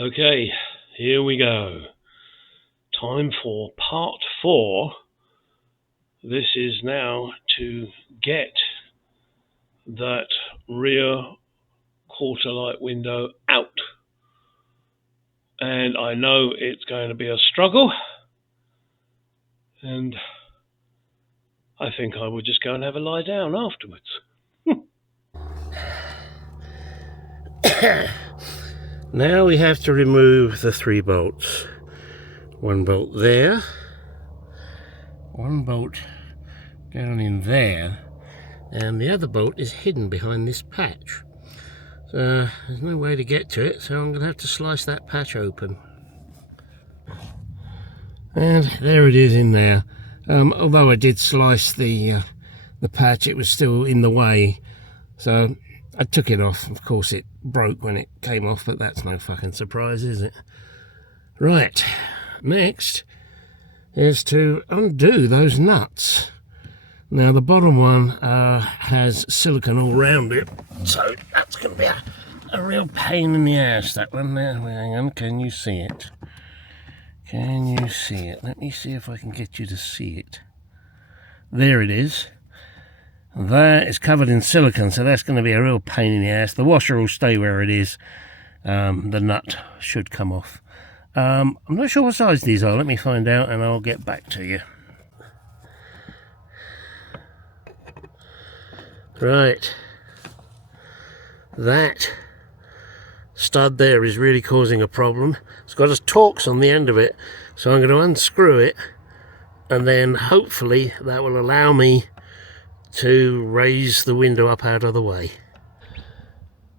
Okay, here we go. Time for part 4. This is now to get that rear quarter light window out. And I know it's going to be a struggle. And I think I will just go and have a lie down afterwards. Now we have to remove the 3 bolts. 1 bolt there, 1 bolt down in there, and the other bolt is hidden behind this patch. So there's no way to get to it, so I'm going to have to slice that patch open. And there it is in there. Although I did slice the patch, it was still in the way, so I took it off. Of course it broke when it came off, but that's no fucking surprise, is it? Right, next is to undo those nuts. Now the bottom one has silicone all round it, so that's going to be a real pain in the ass, that one. There, hang on, can you see it? Can you see it? Let me see if I can get you to see it. There it is. That is covered in silicone, so that's going to be a real pain in the ass. The washer will stay where it is. The nut should come off. I'm not sure what size these are. Let me find out and I'll get back to you. Right. That stud there is really causing a problem. It's got a Torx on the end of it, so I'm going to unscrew it, and then hopefully that will allow me to raise the window up out of the way.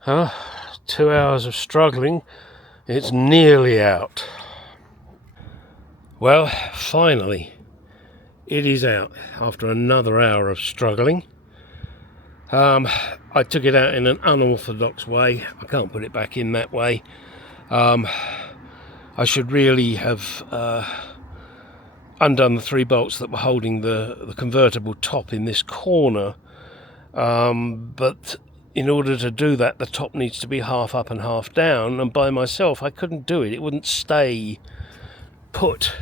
2 hours of struggling, it's nearly out. Well, finally it is out after another hour of struggling. I took it out in an unorthodox way. I can't put it back in that way. I should really have undone the 3 bolts that were holding the convertible top in this corner, but in order to do that, the top needs to be half up and half down, and by myself I couldn't do it. It wouldn't stay put,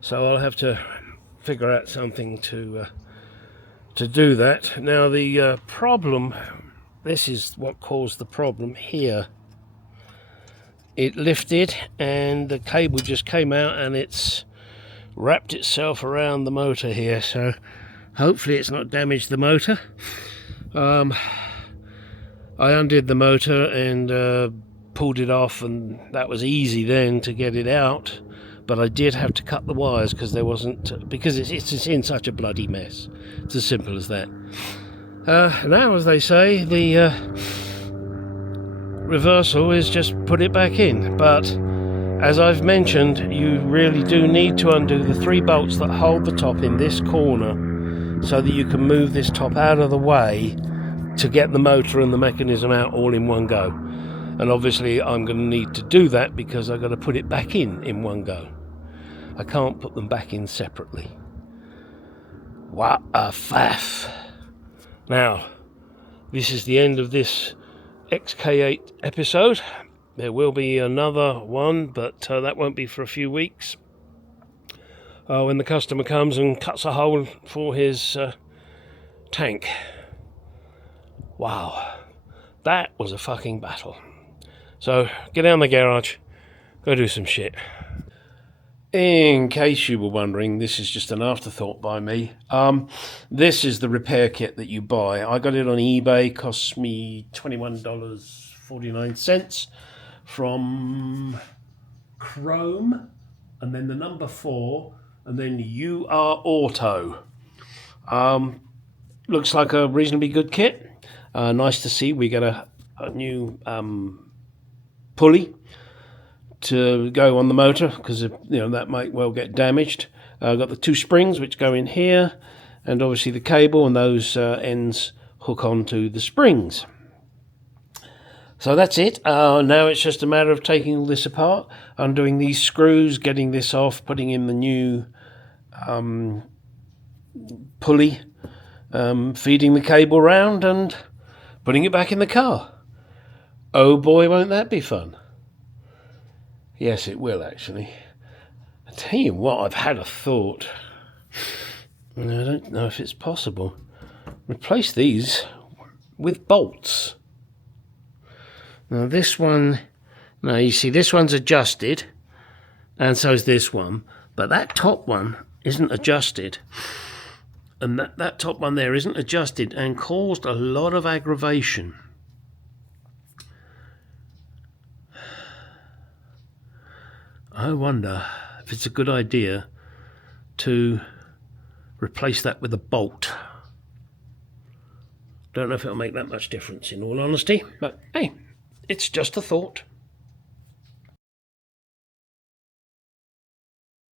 so I'll have to figure out something to do that. Now the problem, this is what caused the problem here. It lifted and the cable just came out and it's wrapped itself around the motor here, so hopefully it's not damaged the motor. I undid the motor and pulled it off, and that was easy then to get it out, but I did have to cut the wires because there wasn't, because it's in such a bloody mess. It's as simple as that. Now, as they say, the reversal is just put it back in, but as I've mentioned, you really do need to undo the 3 bolts that hold the top in this corner so that you can move this top out of the way to get the motor and the mechanism out all in one go. And obviously I'm going to need to do that because I've got to put it back in one go. I can't put them back in separately. What a faff. Now, this is the end of this XK8 episode. There will be another one, but that won't be for a few weeks. When the customer comes and cuts a hole for his tank. Wow, that was a fucking battle. So get down the garage, go do some shit. In case you were wondering, this is just an afterthought by me. This is the repair kit that you buy. I got it on eBay, cost me $21.49 from Chrome, and then the number 4, and then You Are Auto. Looks like a reasonably good kit. Nice to see we get a new pulley to go on the motor, because that might well get damaged. I've got the 2 springs which go in here, and obviously the cable, and those ends hook onto the springs. So that's it. Now it's just a matter of taking all this apart, undoing these screws, getting this off, putting in the new pulley, feeding the cable round, and putting it back in the car. Oh boy, won't that be fun. Yes, it will actually. I tell you what, I've had a thought. I don't know if it's possible. Replace these with bolts. Now this one, now you see this one's adjusted, and so is this one, but that top one isn't adjusted. And that top one there isn't adjusted and caused a lot of aggravation. I wonder if it's a good idea to replace that with a bolt. Don't know if it'll make that much difference in all honesty, but hey, it's just a thought.